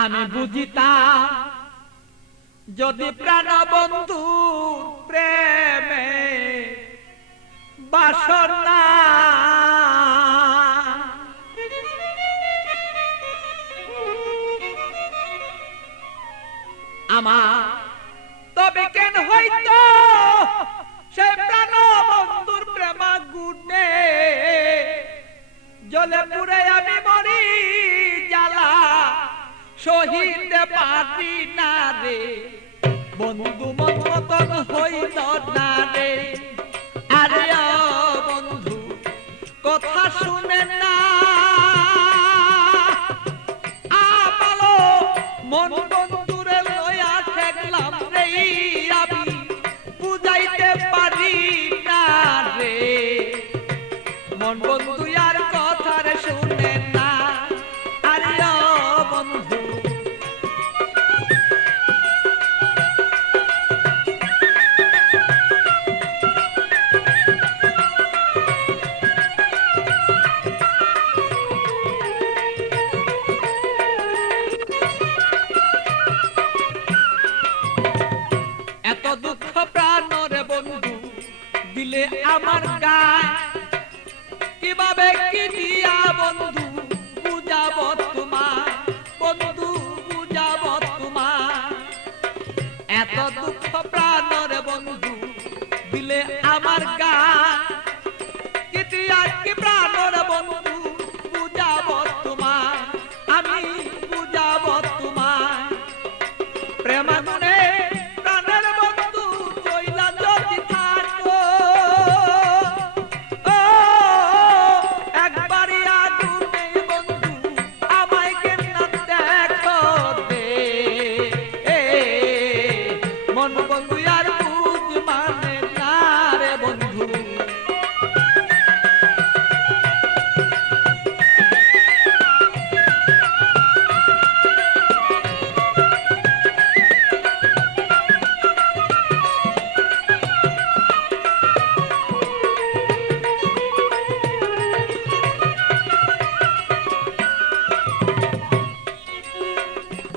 আমি বুঝিতাম যদি প্রাণ বন্ধু প্রেমে বাসনা আমার তবে কেন হইতো সে প্রাণ বন্ধুর প্রেমা গুণে জলে পুরে আমি মরি জ্বালা শহীদ পারি না রে বন্ধু মন মতন হইল না রে আরে বন্ধু কথা শুনে না আমালো মন বন্ধুরে লয়া ঠেকলাম রে আমি বুঝাইতে পারি না রে মন বন্ধু আর কথা রে শুনে না আরে বন্ধু এত দুঃখ প্রাণরে বন্ধু দিলে আমার গায় কিভাবে কি দিয়া বন্ধু বুঝাব তোমার বন্ধু বুঝাব তোমার এত দুঃখ প্রাণরে বন্ধু দিলে আমার গায় কি দিয়া কি প্রাণরে বন্ধু বুঝাব তোমার আমি বুঝাব তোমার প্রেমাগুনে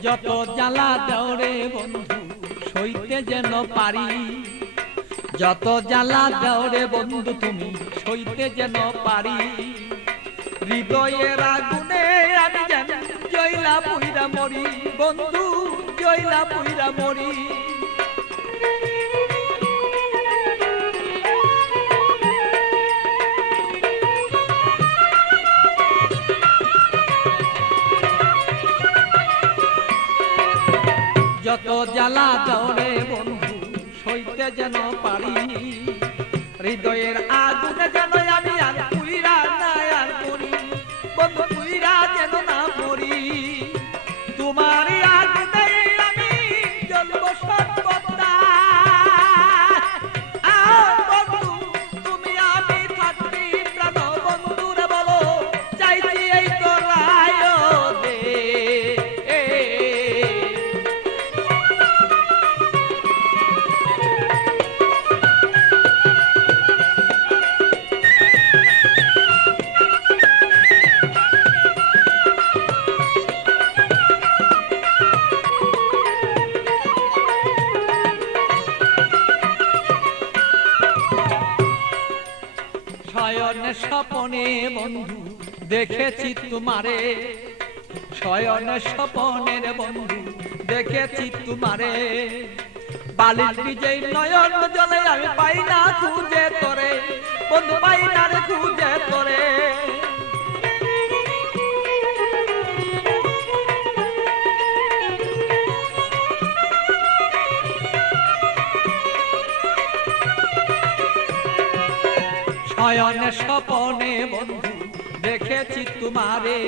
যত জ্বালা দেওরে বন্ধু সইতে যেন পারি যত জ্বালা দেওরে বন্ধু তুমি সইতে যেন পারি হৃদয়ের আগুনে আমি যেন জয়লা পুইরা মরি বন্ধু জয়লা পুইরা মরি যত জ্বালা দৌড়ে বন্ধু সইতে যেন পারি হৃদয়ের আগুনে যেন আমি আর পুইরা না আর করি বন্ধু পুইরা যেন না মরি তোমার আগুনে আমি জ্বলব সর্বদা বন্ধু তুমি আমি থাকবি প্রাণ বন্ধুরে বলো চাইছি এই তো রায় দে শয়নে স্বপনে বন্ধু দেখেছি তোমারে শয়নে স্বপনের বন্ধু দেখেছি তোমারে বালির বিজয় নয়ন জলে আমি পাই না খুঁজে তোরে বন্ধু পাই না রে খুঁজে তোরে শয়নে স্বপনে বন্ধু দেখেছি তোমারে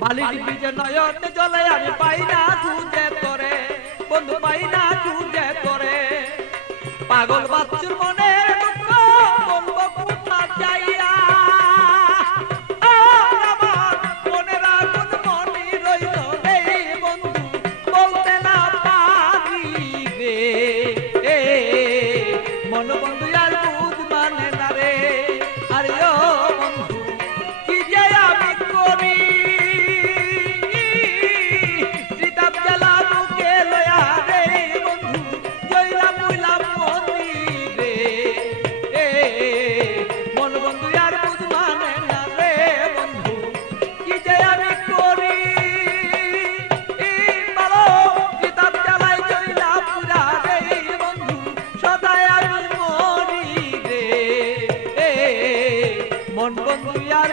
বালির বীজে নয়ন জলে আমি পাই না খুঁজে তোরে বন্ধু পাই না খুঁজে তোরে পাগল বাচ্চুর মনে দুঃখ বলবো কোথা যাইয়া আমার মনের আগুন মনি রইল রে বন্ধু বলতে না পারি রে মন বন্ধু আর বুঝ মানে না রে আরে ও বন্ধু কি যে আমি করি মন বন্ধু আর